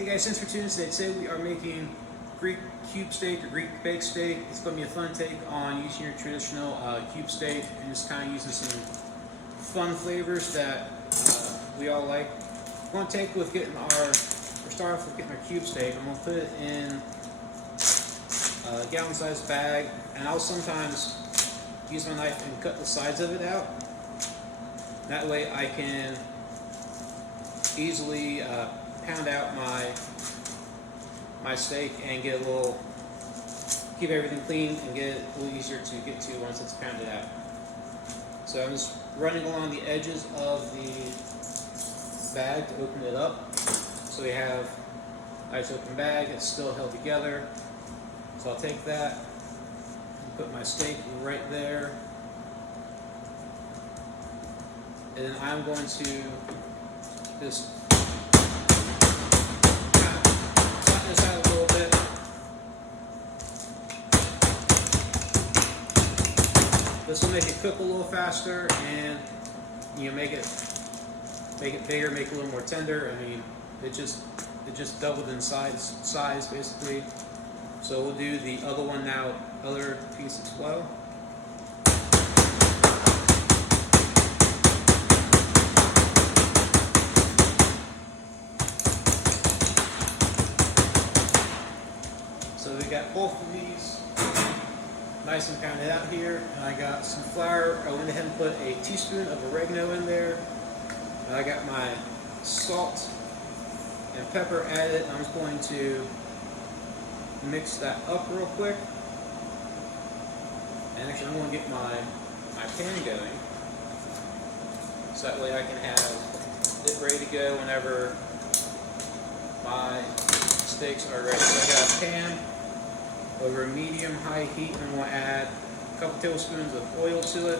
Hey guys, thanks for tuning in today. Today we are making Greek cube steak or Greek baked steak. It's going to be a fun take on using your traditional cube steak and just kind of using some fun flavors that we all like. We're going to take with getting start off with getting our cube steak. I'm going to put it in a gallon-sized bag, and I'll sometimes use my knife and cut the sides of it out. That way I can easily pound out my steak and get keep everything clean and get it a little easier to get to once it's pounded out. So I'm just running along the edges of the bag to open it up. So we have a nice open bag, it's still held together. So I'll take that and put my steak right there. And then I'm going to just flatten this out a little bit. This will make it cook a little faster, and make it bigger, make it a little more tender. I mean, it just doubled in size basically. So we'll do the other one now, other piece as well. So we got both of these nice and pounded out here, and I got some flour. I went ahead and put a teaspoon of oregano in there, and I got my salt and pepper added. I'm just going to mix that up real quick, and actually I'm going to get my pan going, so that way I can have it ready to go whenever my steaks are ready. So I got a pan over medium-high heat, and I'm going to add a couple tablespoons of oil to it.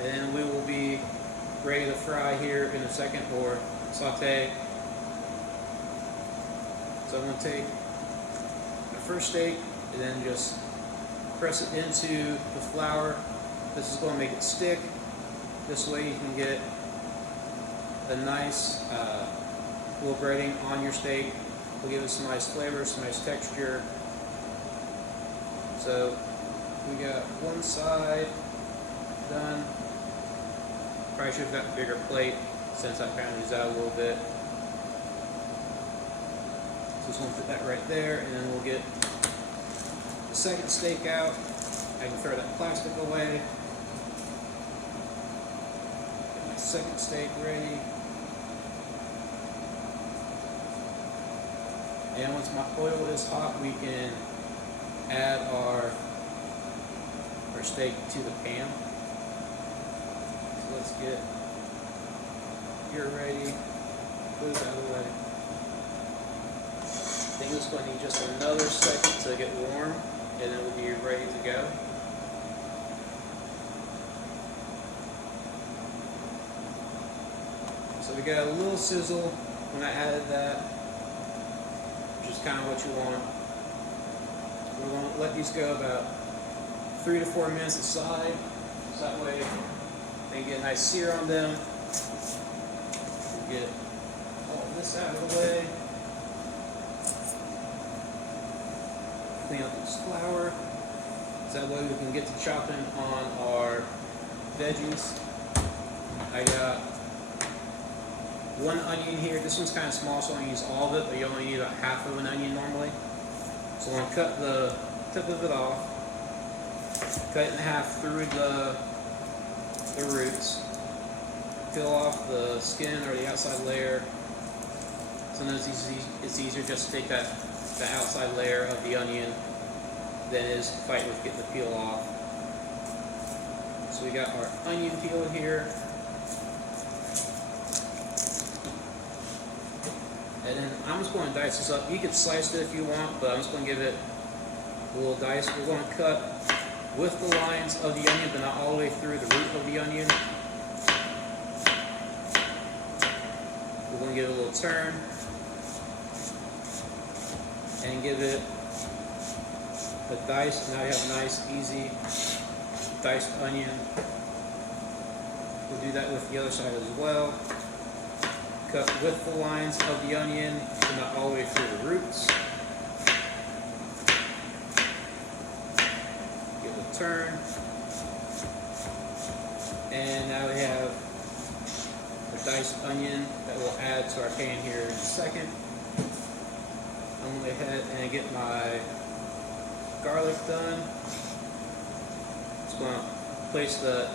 And then we will be ready to fry here in a second, or saute. So I'm going to take my first steak and then just press it into the flour. This is going to make it stick. This way you can get a nice little breading on your steak. Will give it some nice flavor, some nice texture. So we got one side done. Probably should have got a bigger plate since I pounded these out a little bit. So just going to put that right there, and then we'll get the second steak out. I can throw that plastic away. Get my second steak ready. And once my oil is hot, we can add our steak to the pan. So let's get here ready. Put it out of the way. I think it's going to need just another second to get warm, and then we'll be ready to go. So we got a little sizzle when I added that, which is kind of what you want. We're going to let these go about 3 to 4 minutes aside, so that way they get a nice sear on them. We'll get all this out of the way. Clean up this flour, so that way we can get to chopping on our veggies. I got one onion here. This one's kind of small, so I'm going to use all of it, but you only need about half of an onion normally. So I'm going to cut the tip of it off, cut it in half through the roots, peel off the skin or the outside layer. Sometimes it's easier just to take the outside layer of the onion than it is to fight with getting the peel off. So we got our onion peel here. And then I'm just going to dice this up. You could slice it if you want, but I'm just going to give it a little dice. We're going to cut with the lines of the onion, but not all the way through the root of the onion. We're going to give it a little turn and give it a dice. Now you have a nice, easy diced onion. We'll do that with the other side as well. cut with the lines of the onion, but not all the way through the roots. Give it a turn. And now we have a diced onion that we'll add to our pan here in a second. I'm going to go ahead and get my garlic done. Just going to place the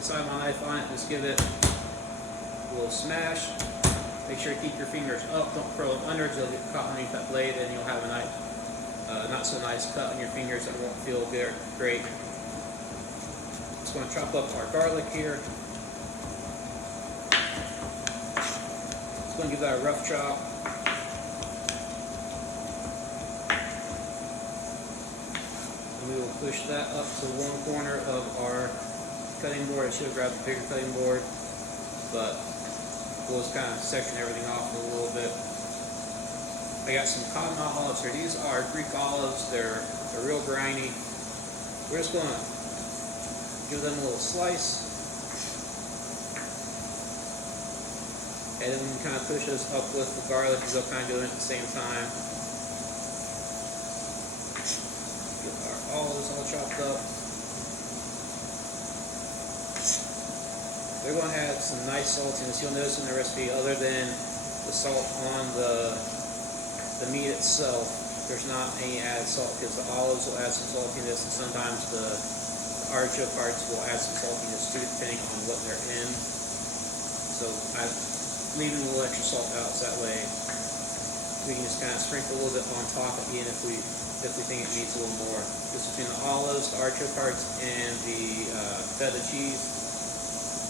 side of my knife on it, just give it a little smash. Make sure to keep your fingers up, don't curl them under because they'll get caught underneath that blade and you'll have a nice, not so nice cut on your fingers that won't feel great. Just going to chop up our garlic here. Just going to give that a rough chop. And we will push that up to one corner of our cutting board. I should have grabbed a bigger cutting board, but we'll just kind of section everything off a little bit. I got some Kalamata olives here. These are Greek olives. They're real briny. We're just going to give them a little slice. And then we can kind of push this up with the garlic because they'll kind of do it at the same time. Get our olives all chopped up. They're going to have some nice saltiness. You'll notice in the recipe, other than the salt on the meat itself, there's not any added salt because the olives will add some saltiness, and sometimes the artichoke parts will add some saltiness too, depending on what they're in. So I'm leaving a little extra salt out, so that way we can just kind of sprinkle a little bit on top at the end if we think it needs a little more. Just between the olives, the artichoke parts, and the feta cheese,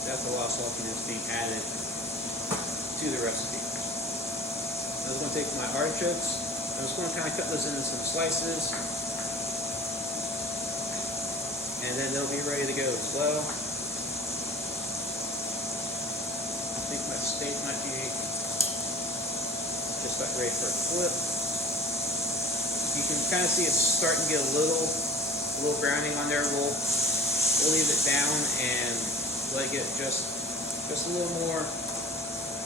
that's a lot of saltiness being added to the recipe. I'm just going to take my artichokes. I'm just going to kind of cut those into some slices, and then they'll be ready to go as well. I think my steak might be just about ready for a flip. You can kind of see it's starting to get a little browning on there. We'll leave it down and let it get just a little more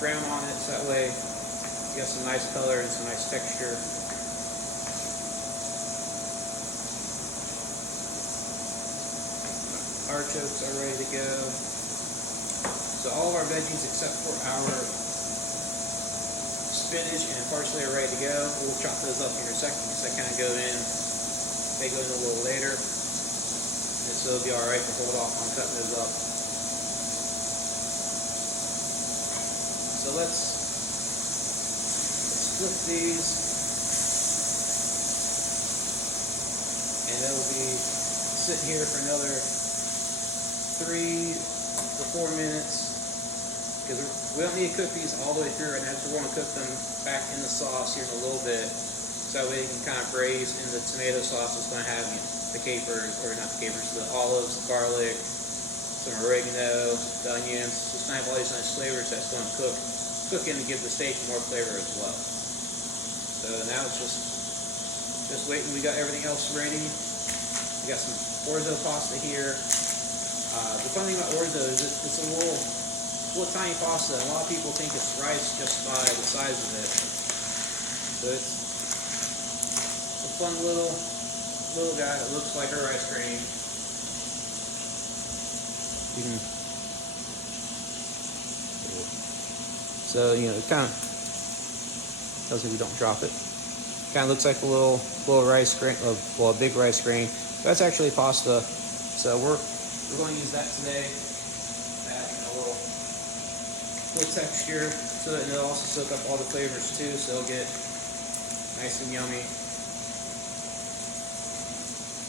brown on it, so that way you got some nice color and some nice texture. Artichokes are ready to go. So all of our veggies except for our spinach and parsley are ready to go. We'll chop those up here in a second because they kind of go in. They go in a little later, and so it'll be all right to hold off on cutting those up. So let's flip these, and they'll be sitting here for another 3 to 4 minutes because we don't need to cook these all the way through right now. We're going to cook them back in the sauce here in a little bit, so that way you can kind of braise in the tomato sauce. It's going to have the capers, or not the capers, the olives, the garlic, some oregano, the onions. Just kind of have all these nice flavors that's going to cook in to give the steak more flavor as well. So now it's just waiting. We got everything else ready. We got some orzo pasta here. The fun thing about orzo is it's a little tiny pasta. A lot of people think it's rice just by the size of it, but it's a fun little guy that looks like a rice grain. So it kind of tells me we don't drop it. Kind of looks like a little rice grain, a big rice grain. That's actually pasta. So we're going to use that today. Add a little texture to it, and it'll also soak up all the flavors too, so it'll get nice and yummy.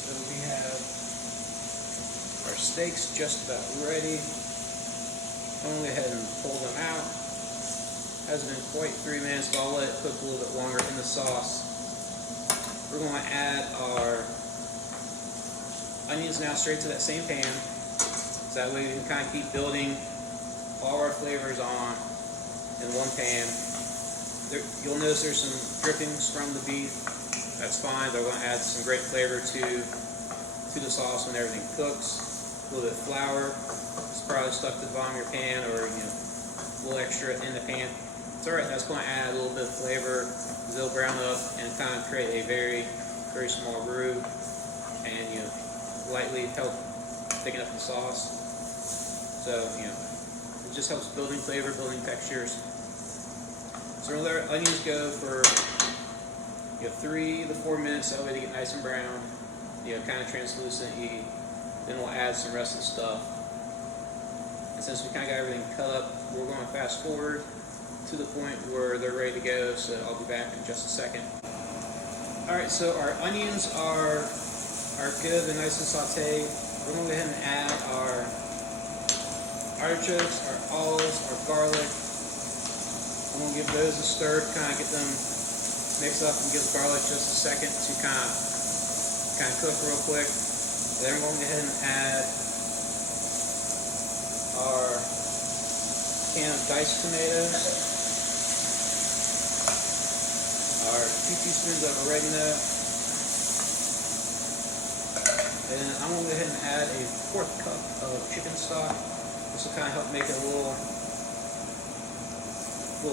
So we have our steaks just about ready. I'm going to go ahead and pull them out. Hasn't been quite 3 minutes, but I'll let it cook a little bit longer in the sauce. We're going to add our onions now straight to that same pan, so that way we can kind of keep building all our flavors on in one pan. You'll notice there's some drippings from the beef. That's fine. They're going to add some great flavor to the sauce when everything cooks. A little bit of flour. It's probably stuck to the bottom of your pan, or a little extra in the pan. It's alright, that's going to add a little bit of flavor. They'll brown up and kind of create a very, very small roux, and lightly help thicken up the sauce. So it just helps building flavor, building textures. So we'll let our onions go for 3 to 4 minutes, that way they get nice and brown, kind of translucent-y. Then we'll add some rest of the stuff. And since we kind of got everything cut up, we're going to fast forward to the point where they're ready to go, so I'll be back in just a second. Alright, so our onions are good, they're nice and sauteed. We're going to go ahead and add our artichokes, our olives, our garlic. I'm going to give those a stir to kind of get them mixed up, and give the garlic just a second to kind of cook real quick. Then we're going to go ahead and add our can of diced tomatoes, our 2 teaspoons of oregano, and I'm going to go ahead and add a 1/4 cup of chicken stock. This will kind of help make it a little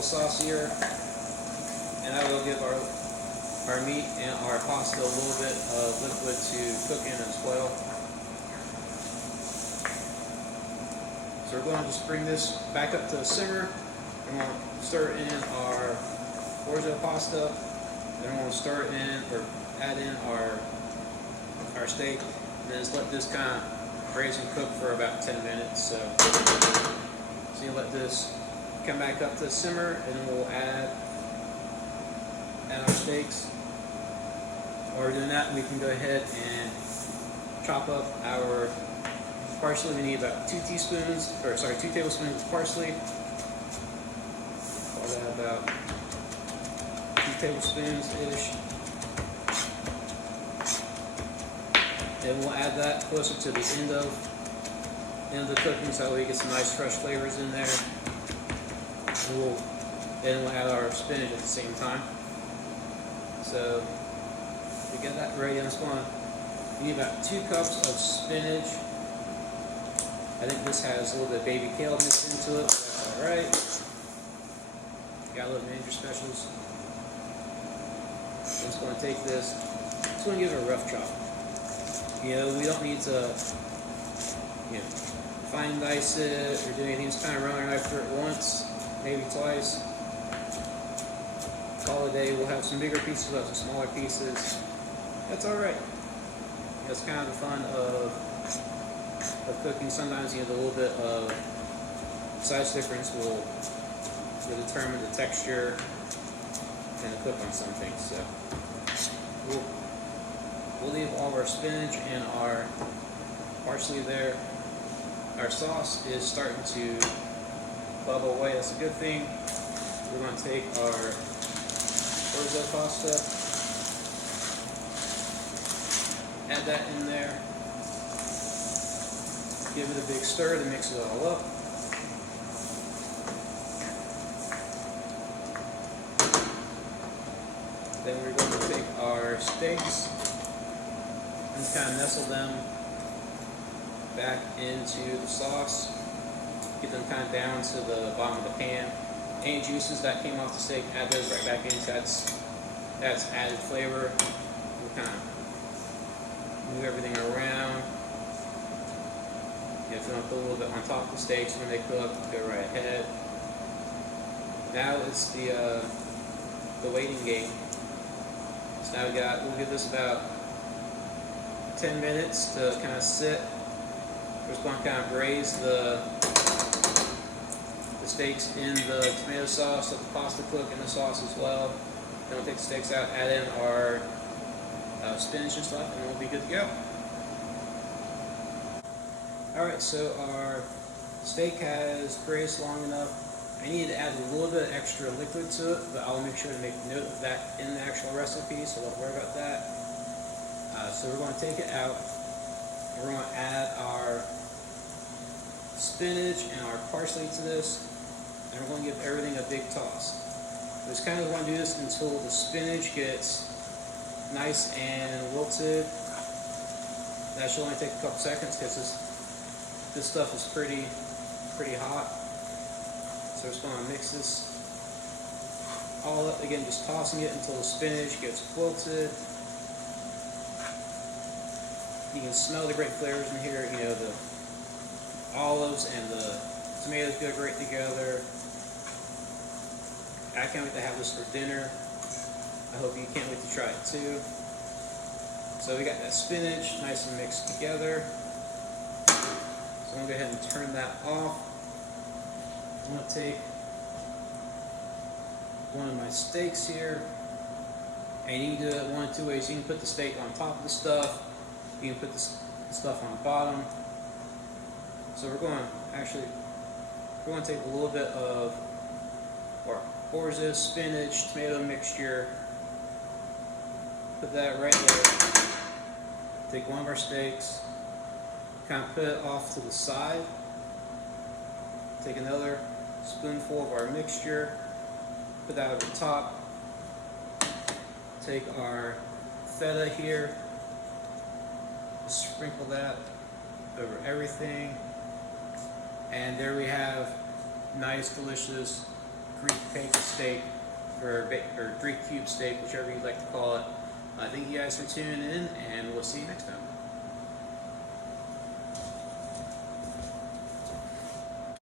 saucier, and that will give our meat and our pasta a little bit of liquid to cook in as well. So we're going to just bring this back up to a simmer. We're going to stir in our orzo pasta. Then we're going to stir in or add in our steak, and then just let this kind of braise and cook for about 10 minutes. So you let this come back up to a simmer, and then we'll add our steaks. While we're doing that, we can go ahead and chop up our parsley. We need about 2 tablespoons of parsley. Call that about 2 tablespoons-ish. Then we'll add that closer to the end of the cooking, so that way we get some nice fresh flavors in there. Then we'll add our spinach at the same time. So we get that ready. I'm just going to need about 2 cups of spinach. I think this has a little bit of baby kale mixed into it, but that's alright. Got a little manager specials. I'm just going to take this. Just going to give it a rough chop. We don't need to, fine dice it or do anything. Just kind of run our knife through it once, maybe twice. Call it a day. We'll have some bigger pieces, we'll have some smaller pieces. That's alright. That's kind of the fun of cooking. Sometimes the little bit of size difference will determine the texture and the cook on something. So we'll leave all of our spinach and our parsley there. Our sauce is starting to bubble away. That's a good thing. We're going to take our orzo pasta, add that in there, give it a big stir to mix it all up. Then we're going to take our steaks and kind of nestle them back into the sauce. Get them kind of down to the bottom of the pan. Any juices that came off the steak, add those right back in. That's added flavor. We'll kind of move everything around. If you want to put a little bit on top of the steaks when they cook, go right ahead. Now it's the waiting game. So now we'll give this about 10 minutes to kind of sit. We're just going to kind of braise the steaks in the tomato sauce, let the pasta cook in the sauce as well. Then we'll take the steaks out, add in our spinach and stuff, and we'll be good to go. Alright, so our steak has braised long enough. I need to add a little bit extra liquid to it, but I'll make sure to make note of that in the actual recipe, so don't worry about that. So we're going to take it out. We're going to add our spinach and our parsley to this, and we're going to give everything a big toss. We just kind of want to do this until the spinach gets nice and wilted. That should only take a couple seconds because this stuff is pretty hot. So we're just going to mix this all up. Again, just tossing it until the spinach gets wilted. You can smell the great flavors in here. You know, the olives and the tomatoes go great together. I can't wait to have this for dinner. I hope you can't wait to try it too. So we got that spinach nice and mixed together. So I'm going to go ahead and turn that off. I'm going to take one of my steaks here, and you can do it one of two ways. You can put the steak on top of the stuff, you can put the stuff on the bottom. So we're going to take a little bit of our orzo, spinach, tomato mixture, put that right there. Take one of our steaks, kind of put it off to the side. Take another spoonful of our mixture, put that over the top. Take our feta here, sprinkle that over everything, and there we have nice, delicious Greek baked steak, or Greek cube steak, whichever you'd like to call it. Thank you guys for tuning in, and we'll see you next time.